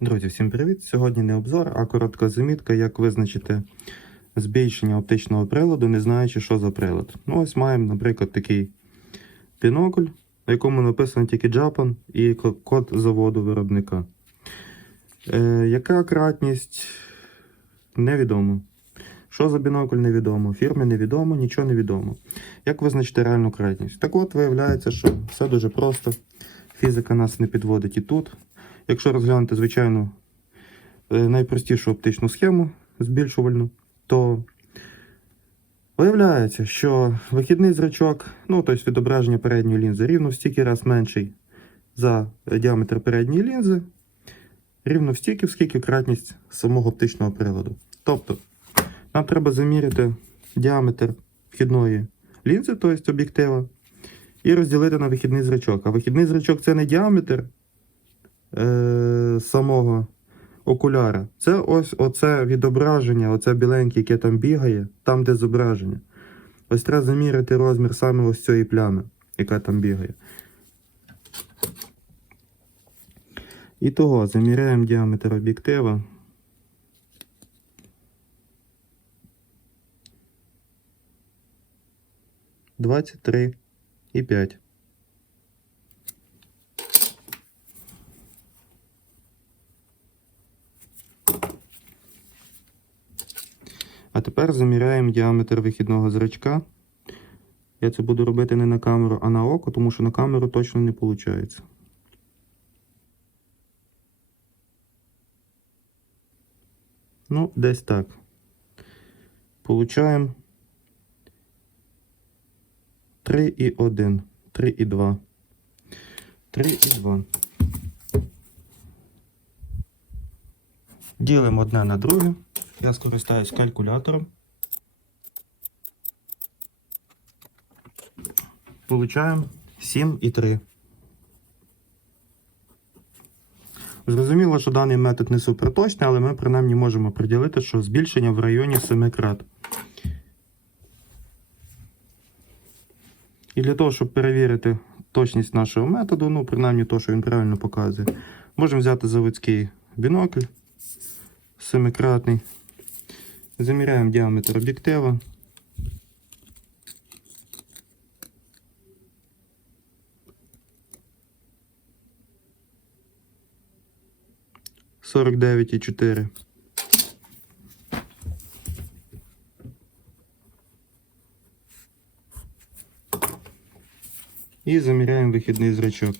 Друзі, всім привіт! Сьогодні не обзор, а коротка замітка, як визначити збільшення оптичного приладу, не знаючи, що за прилад. Ну, ось маємо, наприклад, такий бінокль, на якому написано тільки Japan і код заводу виробника. Е, яка кратність? Невідомо. Що за бінокль невідомо, фірми невідомо, нічого невідомо. Як визначити реальну кратність? Так от, виявляється, що все дуже просто. Фізика нас не підводить і тут. Якщо розглянути, звичайно, е, найпростішу оптичну схему збільшувальну, то виявляється, що вихідний зрачок, ну, тобто відображення передньої лінзи, рівно в стільки раз менший за діаметр передньої лінзи, рівно в стільки, скільки кратність самого оптичного приладу. Тобто, нам треба заміряти діаметр вхідної лінзи, тобто об'єктива, і розділити на вихідний зрачок. А вихідний зрачок це не діаметр е, самого окуляра. Це ось оце відображення, оце біленьке, яке там бігає, там, де зображення. Ось треба заміряти розмір саме ось цієї плями, яка там бігає. І того заміряємо діаметр об'єктива. Двадцять три і п'ять. А тепер заміряємо діаметр вихідного зрачка. Я це буду робити не на камеру, а на око, тому що на камеру точно не виходить. Ну, десь так. Получаємо 3,1. 3,2. 3,2. Ділимо одне на друге. Я скористаюсь калькулятором. Получаємо 7,3. Зрозуміло, що даний метод не суперточний, але ми принаймні можемо приділити, що збільшення в районі 7 крат. І для того, щоб перевірити точність нашого методу, ну, принаймні то, що він правильно показує, можемо взяти заводський бінокль семикратний. Заміряємо діаметр об'єктива. Сорок дев'ять і чотири. І заміряємо вихідний зрачок.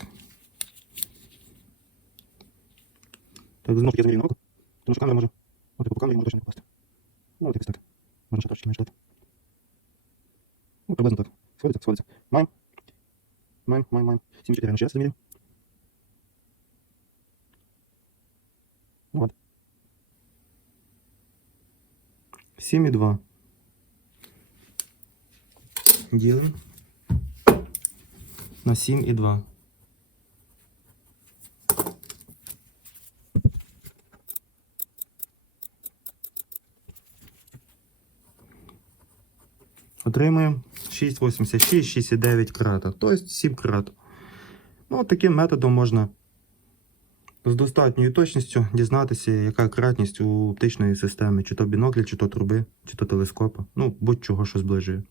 Так, знову ж таки замірюємо око, тому що камера може Ну, типу, по камері може точно не попасти. Ну, от якось так. Можна ще трошки менше Ну, приблизно так. Сходиться, сходиться. Маємо. Маємо, маємо, маємо. 7,4 на 6 замірю. Ну, от. 7,2. Ділимо. На 7,2. Отримуємо 6,86, 6,9 крата, тобто 7 крат. Ну, таким методом можна з достатньою точністю дізнатися, яка кратність у оптичної системи, чи то біноклі, чи то труби, чи то телескопа. Ну, будь-чого, що зближує.